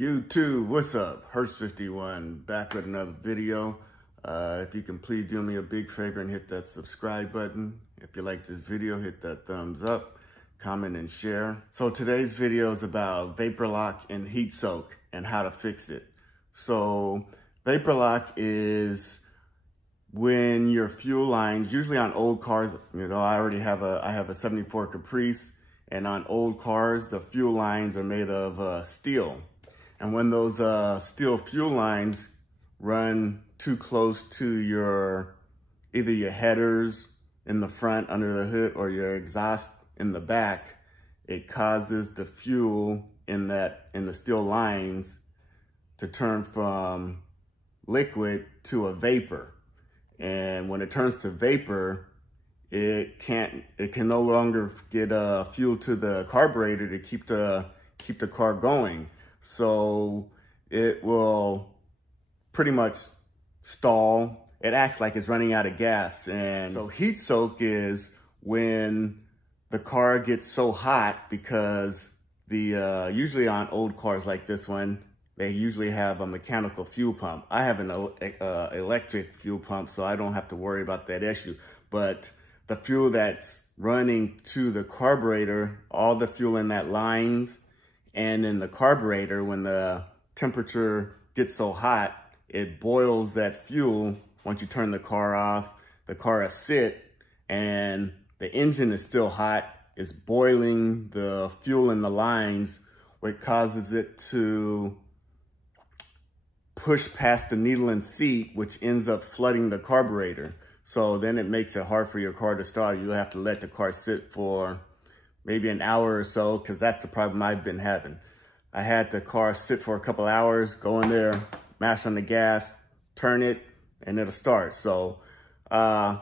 YouTube, what's up? Hurst51 back with another video. If you can please do me a big favor and hit that subscribe button. If you like this video, hit that thumbs up, comment and share. So today's video is about vapor lock and heat soak and how to fix it. So vapor lock is when your fuel lines, usually on old cars, you know, I have a 74 Caprice, and on old cars, the fuel lines are made of steel. And when those steel fuel lines run too close to either your headers in the front under the hood or your exhaust in the back, it causes the fuel in the steel lines to turn from liquid to a vapor. And when it turns to vapor, it can no longer get fuel to the carburetor to keep the car going. So it will pretty much stall. It acts like it's running out of gas. And so heat soak is when the car gets so hot, because usually on old cars like this one, they usually have a mechanical fuel pump. I have an electric fuel pump, so I don't have to worry about that issue. But the fuel that's running to the carburetor, all the fuel in that lines and in the carburetor, when the temperature gets so hot, it boils that fuel. Once you turn the car off, the car is sit and the engine is still hot. It's boiling the fuel in the lines, which causes it to push past the needle and seat, which ends up flooding the carburetor. So then it makes it hard for your car to start. You have to let the car sit for maybe an hour or so, because that's the problem I've been having. I had the car sit for a couple hours, go in there, mash on the gas, turn it, and it'll start. So I'm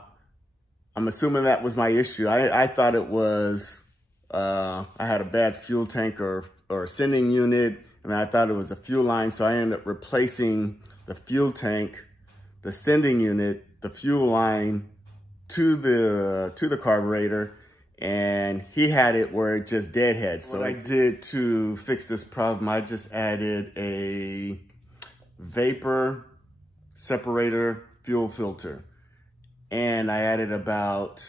assuming that was my issue. I thought it was, I had a bad fuel tank or sending unit, and I thought it was a fuel line. So I ended up replacing the fuel tank, the sending unit, the fuel line to the carburetor, and he had it where it just deadhead. So what I did to fix this problem, I just added a vapor separator fuel filter, and I added about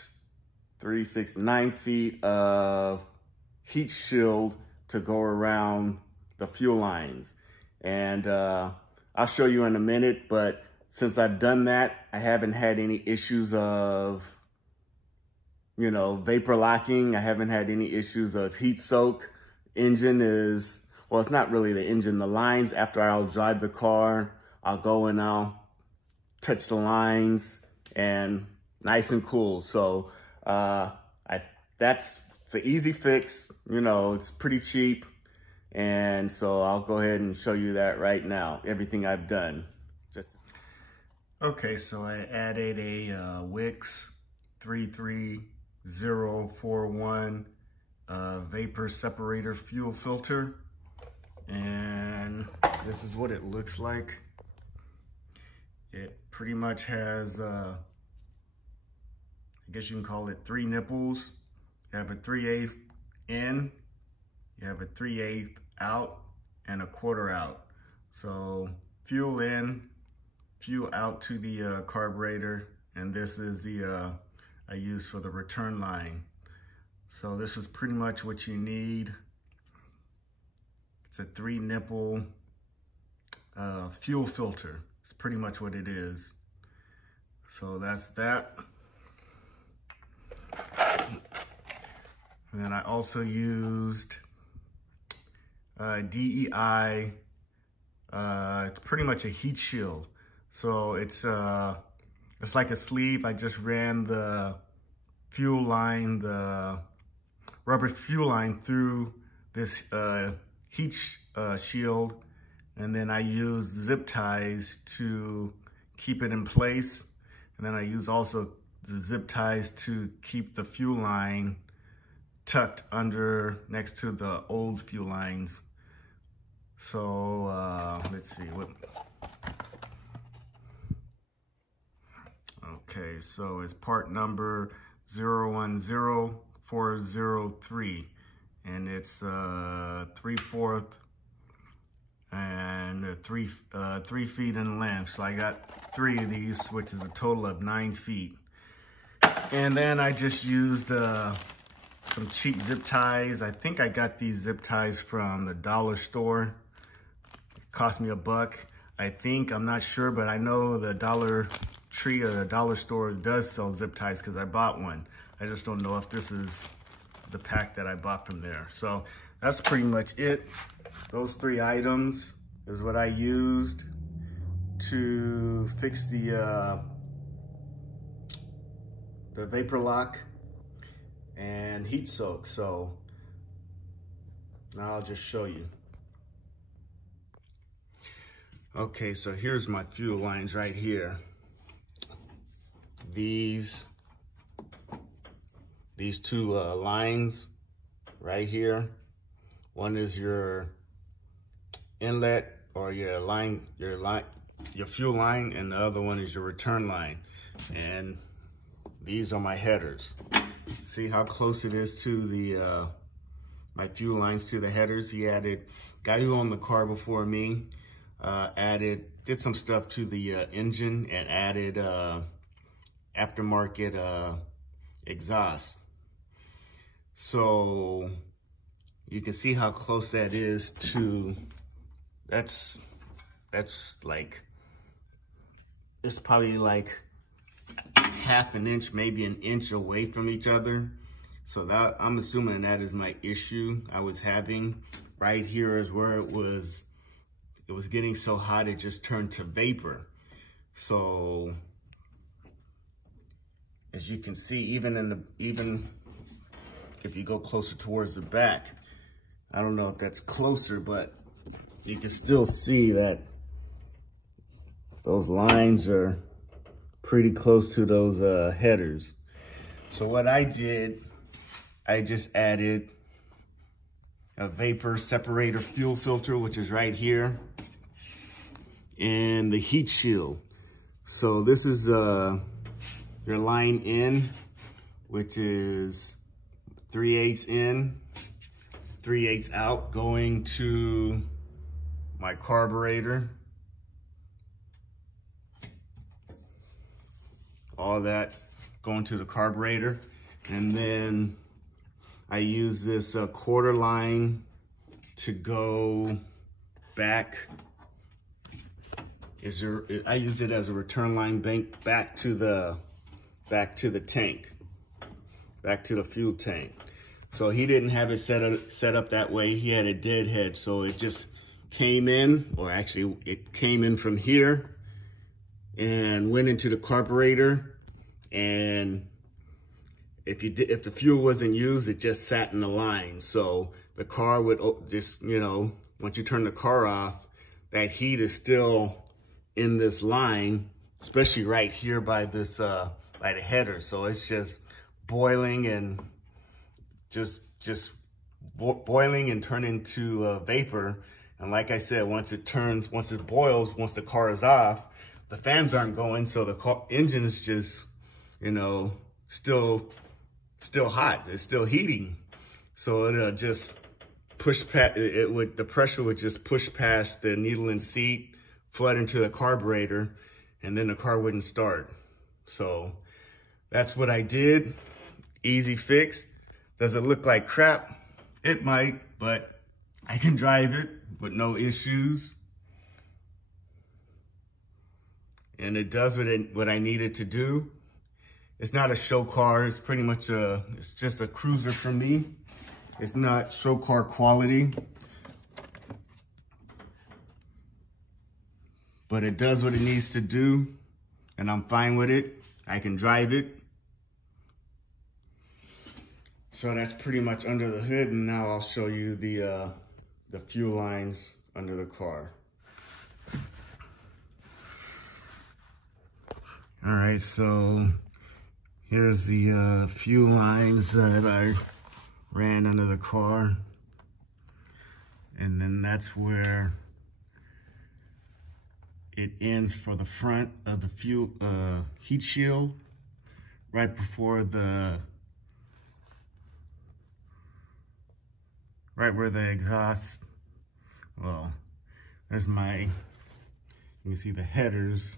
3, 6, 9 feet of heat shield to go around the fuel lines. And I'll show you in a minute, but since I've done that, I haven't had any issues of, you know, vapor locking. I haven't had any issues of heat soak. Engine is, well, it's not really the engine. The lines, after I'll drive the car, I'll go and I'll touch the lines, and nice and cool. So it's an easy fix. You know, it's pretty cheap. And so I'll go ahead and show you that right now, everything I've done. Okay, so I added a Wix 33041 vapor separator fuel filter, and this is what it looks like. It pretty much has, I guess you can call it 3 nipples. You have a 3/8 in, you have a 3/8 out, and a 1/4 out. So fuel in, fuel out to the carburetor, and this is the I use for the return line. So this is pretty much what you need. It's a 3 nipple fuel filter. It's pretty much what it is. So that's that. And then I also used DEI. It's pretty much a heat shield. So it's like a sleeve. I just ran the fuel line, the rubber fuel line, through this heat shield, and then I used zip ties to keep it in place. And then I use also the zip ties to keep the fuel line tucked under next to the old fuel lines. So let's see what. Okay, so it's part number 010403, and it's 3/4 and they're 3 feet in length. So I got 3 of these, which is a total of 9 feet. And then I just used some cheap zip ties. I think I got these zip ties from the dollar store. It cost me $1. I think, I'm not sure, but I know the Dollar Tree or the dollar store does sell zip ties because I bought one. I just don't know if this is the pack that I bought from there. So that's pretty much it. Those 3 items is what I used to fix the vapor lock and heat soak. So now I'll just show you. Okay, so here's my fuel lines right here. These 2 lines right here. One is your inlet or your fuel line, and the other one is your return line. And these are my headers. See how close it is to the my fuel lines to the headers. Guy who owned the car before me did some stuff to the engine and added aftermarket exhaust. So you can see how close that is to, that's like, it's probably like half an inch, maybe an inch away from each other. So that, I'm assuming that is my issue I was having. Right here is where it was getting so hot it just turned to vapor. So as you can see, even if you go closer towards the back, I don't know if that's closer, but you can still see that those lines are pretty close to those headers. So what I did, I just added a vapor separator fuel filter, which is right here, and the heat shield. So this is your line in, which is 3/8 in, 3/8 out, going to my carburetor. All that going to the carburetor. And then I use this quarter line to go back. I use it as a return line bank back to the tank, back to the fuel tank. So he didn't have it set up that way. He had a deadhead, so it just came in, or actually it came in from here and went into the carburetor. And if the fuel wasn't used, it just sat in the line. So the car would just, once you turn the car off, that heat is still in this line, especially right here by this by the header. So it's just boiling and boiling and turning to vapor. And like I said, once it boils, once the car is off, the fans aren't going, so the engine is just, still hot. It's still heating. So it'll just push past, the pressure would just push past the needle and seat, flood into the carburetor, and then the car wouldn't start. So that's what I did. Easy fix. Does it look like crap? It might, but I can drive it with no issues. And it does what I needed to do. It's not a show car. It's pretty much it's just a cruiser for me. It's not show car quality. But it does what it needs to do, and I'm fine with it. I can drive it. So that's pretty much under the hood, and now I'll show you the fuel lines under the car. All right, so here's the fuel lines that I ran under the car. And then that's where it ends for the front of the fuel heat shield, right before right where the exhaust, well, There's my, you can see the headers.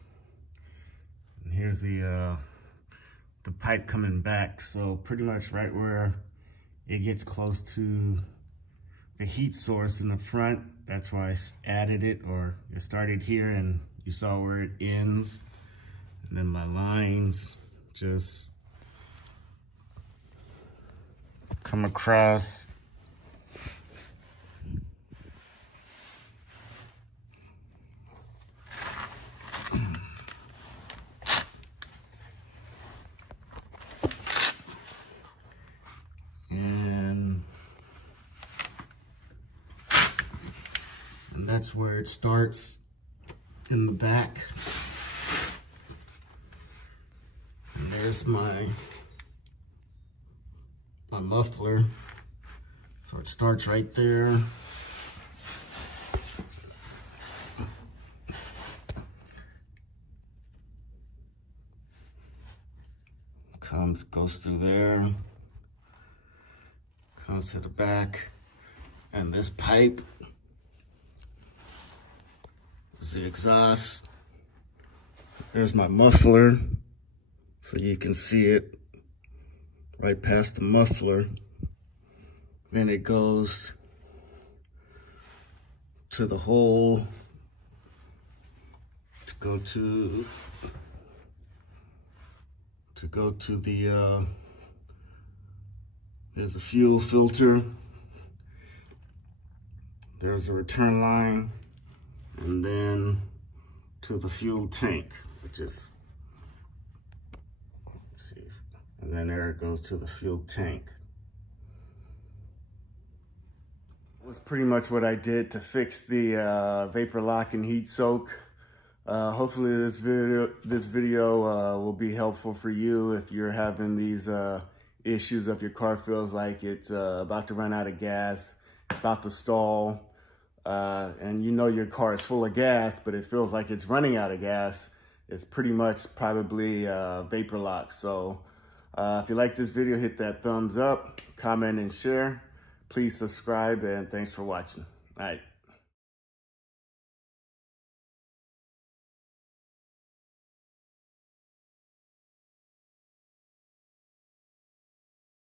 And here's the pipe coming back. So pretty much right where it gets close to the heat source in the front, that's why I added it, or it started here and you saw where it ends. And then my lines just come across. And that's where it starts in the back. And there's my muffler. So it starts right there. Goes through there, comes to the back, and this pipe is the exhaust. There's my muffler, so you can see it right past the muffler. Then it goes to the hole to go to the, there's a fuel filter, there's a return line, and then to the fuel tank, which is, let's see, and then there it goes to the fuel tank. That was pretty much what I did to fix the vapor lock and heat soak. Hopefully this video will be helpful for you if you're having these issues of your car feels like it's about to run out of gas, it's about to stall, and you know your car is full of gas, but it feels like it's running out of gas. It's pretty much probably vapor lock. So if you like this video, hit that thumbs up, comment, and share. Please subscribe, and thanks for watching. All right.